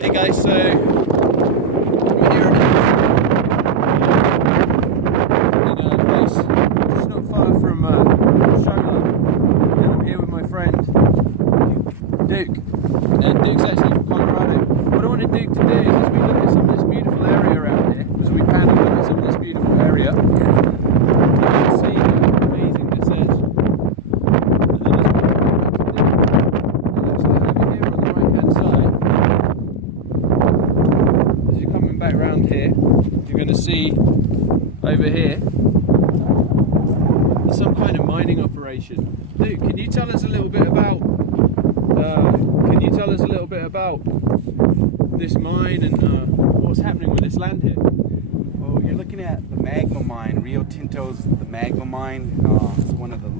Hey guys, so we're here in a place just not far from Shola, and I'm here with my friend Duke. And Duke's actually from Colorado. What I wanted Duke to do is, as we look at some of this beautiful area around here, as we pan and look at some of this beautiful area, you can see how amazing this is. And then as we look at it looks like over here on the right hand side, as you're coming back round here, you're going to see over here some kind of mining operation. Luke, can you tell us a little bit about this mine and what's happening with this land here? Well, you're looking at the magma mine, Rio Tinto's the magma mine. It's one of the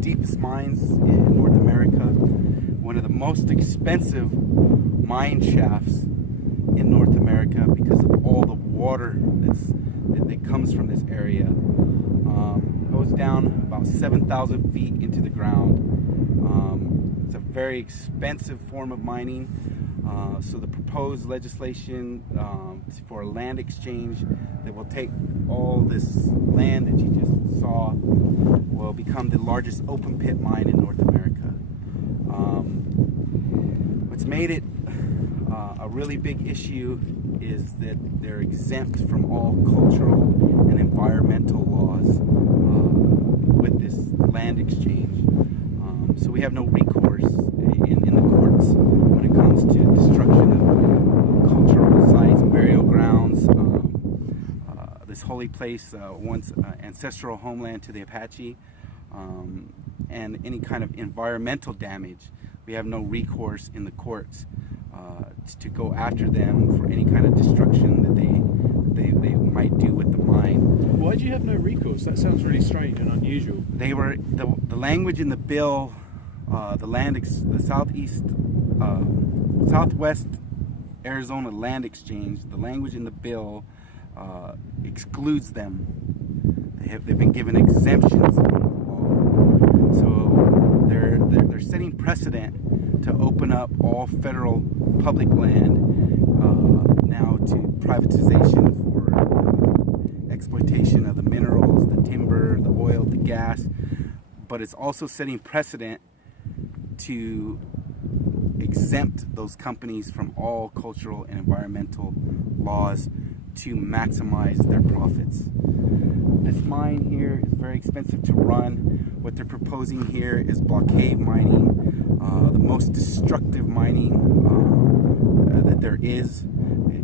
deepest mines in North America, one of the most expensive mine shafts in North America because of all the water that comes from this area. It goes down about 7,000 feet into the ground. It's a very expensive form of mining. So the proposed legislation for a land exchange that will take all this land that you just saw will become the largest open pit mine in North America. What's made it a really big issue is that they're exempt from all cultural and environmental laws with this land exchange. So we have no recourse in the courts when it comes to destruction of cultural sites, burial grounds, this holy place, once ancestral homeland to the Apache, and any kind of environmental damage. We have no recourse in the courts to go after them for any kind of destruction that they might do with the mine. Why do you have no recourse? That sounds really strange and unusual. They were the language in the bill, the Southwest Arizona Land Exchange. The language in the bill excludes them. They've been given exemptions from the law. So they're setting precedent to open up all federal public land now to privatization for exploitation of the minerals, the timber, the oil, the gas. But it's also setting precedent to exempt those companies from all cultural and environmental laws to maximize their profits. This mine here is very expensive to run. What they're proposing here is blockade mining, the most destructive mining that there is.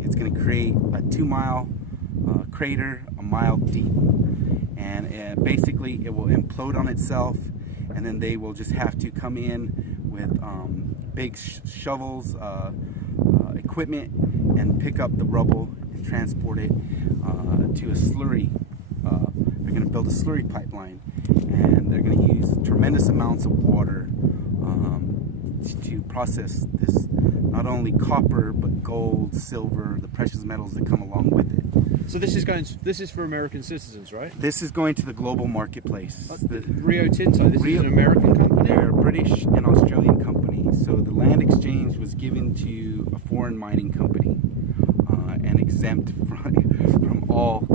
It's going to create a 2-mile crater, a mile deep, and basically it will implode on itself, and then they will just have to come in with big shovels, equipment, and pick up the rubble and transport it to a slurry. They're going to build a slurry pipeline, and they're going to use tremendous amounts of water to process this, not only copper but gold, silver, the precious metals that come along with it. So this is for American citizens, right? This is going to the global marketplace. The Rio Tinto, this is an American company? They're a British and Australian company. So the land exchange was given to a foreign mining company and exempt from all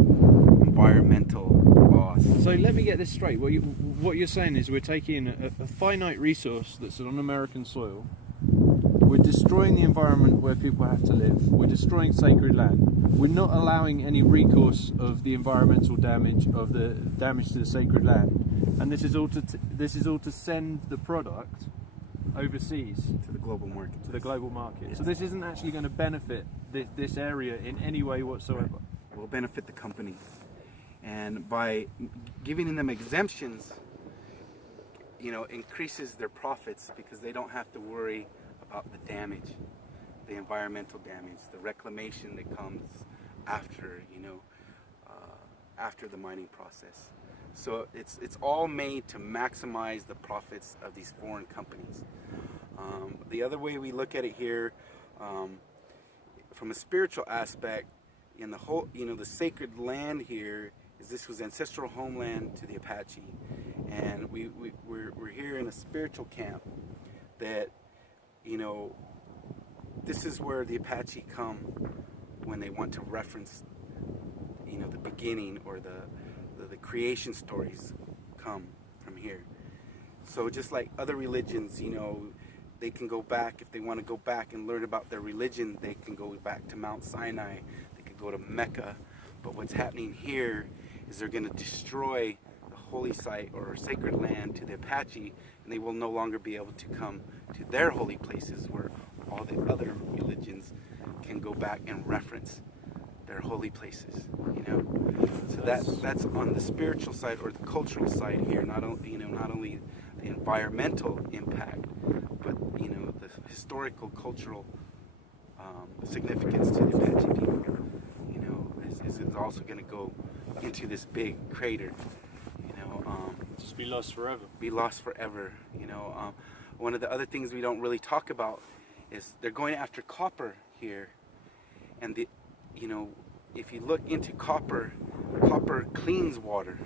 environmental laws. So let me get this straight. What you're saying is we're taking a finite resource that's on American soil. We're destroying the environment where people have to live. We're destroying sacred land. We're not allowing any recourse of the environmental damage, of the damage to the sacred land. And this is all to send the product overseas to the global market. Yes. So this isn't actually going to benefit this area in any way whatsoever. It will benefit the company. And by giving them exemptions, increases their profits because they don't have to worry about the damage, the environmental damage, the reclamation that comes after, after the mining process. So it's all made to maximize the profits of these foreign companies. The other way we look at it here, from a spiritual aspect, in the whole, the sacred land here this was ancestral homeland to the Apache, and we're here in a spiritual camp that this is where the Apache come when they want to reference, you know, the beginning or the creation stories come from here. So just like other religions, you know, they can go back, if they want to go back and learn about their religion, they can go back to Mount Sinai, they could go to Mecca. But what's happening here is they're going to destroy the holy site or sacred land to the Apache, and they will no longer be able to come to their holy places where all the other religions can go back and reference their holy places, you know. So that's on the spiritual side or the cultural side here. Not only, you know, not only the environmental impact, but, you know, the historical, cultural significance to the Apache people, you know, is also going to go into this big crater, you know. Just be lost forever. Be lost forever, you know. One of the other things we don't really talk about is they're going after copper here, and the, you know, if you look into copper, copper cleans water.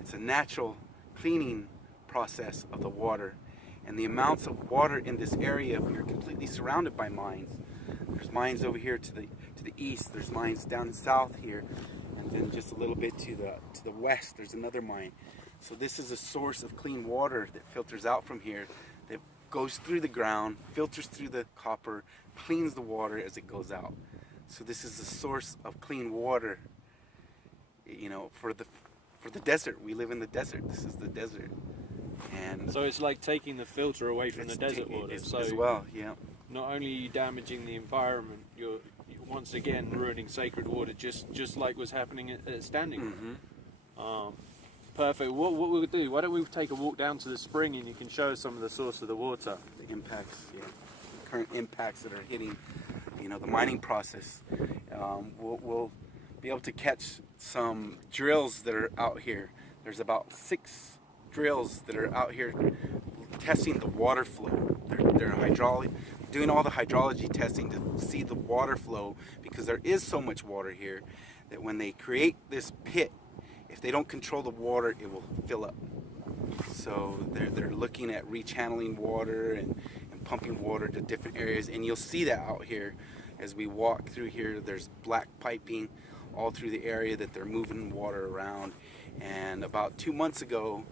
It's a natural cleaning process of the water, and the amounts of water in this area, we are completely surrounded by mines. There's mines over here to the east. There's mines down south here, and then just a little bit to the west. There's another mine. So this is a source of clean water that filters out from here, that goes through the ground, filters through the copper, cleans the water as it goes out. So this is a source of clean water, you know, for the desert. We live in the desert. This is the desert. And so it's like taking the filter away from the desert water. So as well, yeah. Not only are you damaging the environment, you're once again ruining sacred water, just like was happening at Standing Rock. Perfect. What we'll do, why don't we take a walk down to the spring and you can show us some of the source of the water. The impacts, yeah, the current impacts that are hitting, you know, the mining process. We'll be able to catch some drills that are out here. There's about 6 drills that are out here testing the water flow. They're doing all the hydrology testing to see the water flow, because there is so much water here that when they create this pit, if they don't control the water, it will fill up. So they're looking at rechanneling water and pumping water to different areas, and you'll see that out here as we walk through here. There's black piping all through the area that they're moving water around. And about 2 months ago,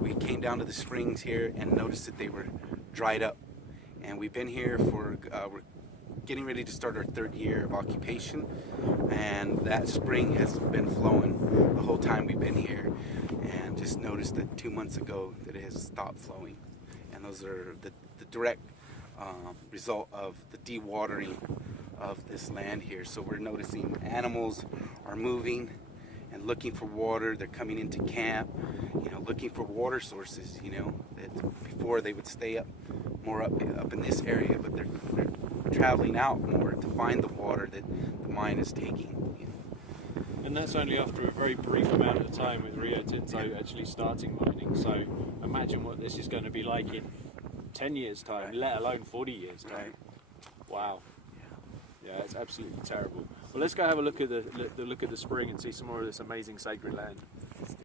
we came down to the springs here and noticed that they were dried up. And we've been here for, we're getting ready to start our 3rd year of occupation, and that spring has been flowing the whole time we've been here, and just noticed that 2 months ago that it has stopped flowing. And those are the direct result of the dewatering of this land here. So we're noticing animals are moving and looking for water. They're coming into camp, you know, looking for water sources, you know, that before they would stay up in this area, but they're traveling out more to find the water that the mine is taking, you know. And that's only after a very brief amount of time with Rio Tinto actually starting mining. So imagine what this is going to be like in 10 years time, Right. let alone 40 years time. Right. Wow. Yeah, it's absolutely terrible. Well, let's go have a look at the spring and see some more of this amazing sacred land.